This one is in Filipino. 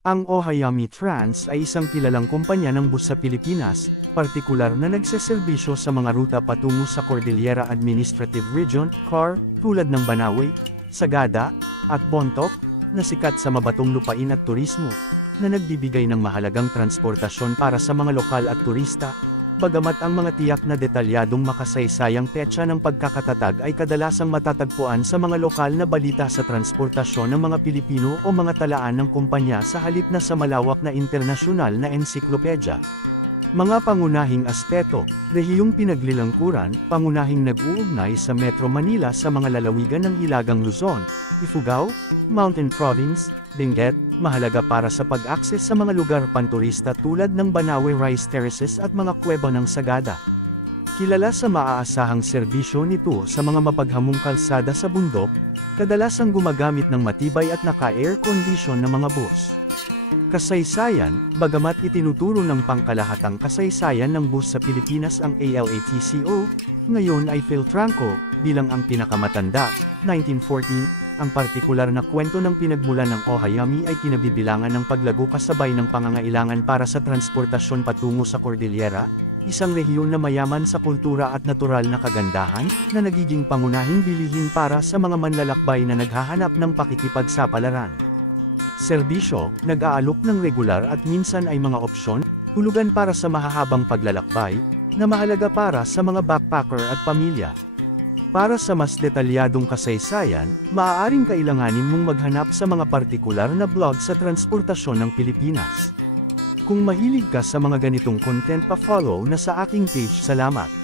Ang Ohayami Trans ay isang kilalang kumpanya ng bus sa Pilipinas, partikular na nagseserbisyo sa mga ruta patungo sa Cordillera Administrative Region, CAR, tulad ng Banawe, Sagada, at Bontoc, na sikat sa mabatong lupain at turismo, na nagbibigay ng mahalagang transportasyon para sa mga lokal at turista. Bagamat ang mga tiyak na detalyadong makasaysayang petsa ng pagkakatatag ay kadalasang matatagpuan sa mga lokal na balita sa transportasyon ng mga Pilipino o mga talaan ng kumpanya sa halip na sa malawak na internasyonal na ensiklopedya. Mga pangunahing aspeto, rehiyong pinaglilangkuran, pangunahing nag-uugnay sa Metro Manila sa mga lalawigan ng Hilagang Luzon, Ifugao, Mountain Province, Benguet, mahalaga para sa pag-akses sa mga lugar panturista tulad ng Banawe Rice Terraces at mga kuweba ng Sagada. Kilala sa maaasahang serbisyo nito sa mga mapaghamong kalsada sa bundok, kadalasang gumagamit ng matibay at naka-air condition na mga bus. Kasaysayan, bagamat itinuturo ng pangkalahatang kasaysayan ng bus sa Pilipinas ang ALATCO, ngayon ay Philtranco, bilang ang pinakamatanda, 1914, ang partikular na kwento ng pinagmulan ng Ohayami ay kinabibilangan ng paglago kasabay ng pangangailangan para sa transportasyon patungo sa Cordillera, isang rehiyon na mayaman sa kultura at natural na kagandahan, na nagiging pangunahing bilihin para sa mga manlalakbay na naghahanap ng pakikipagsapalaran. Serbisyo, nag-aalok ng regular at minsan ay mga opsyon, tulugan para sa mahahabang paglalakbay, na mahalaga para sa mga backpacker at pamilya. Para sa mas detalyadong kasaysayan, maaaring kailanganin mong maghanap sa mga partikular na blog sa transportasyon ng Pilipinas. Kung mahilig ka sa mga ganitong content, pa-follow na sa aking page. Salamat!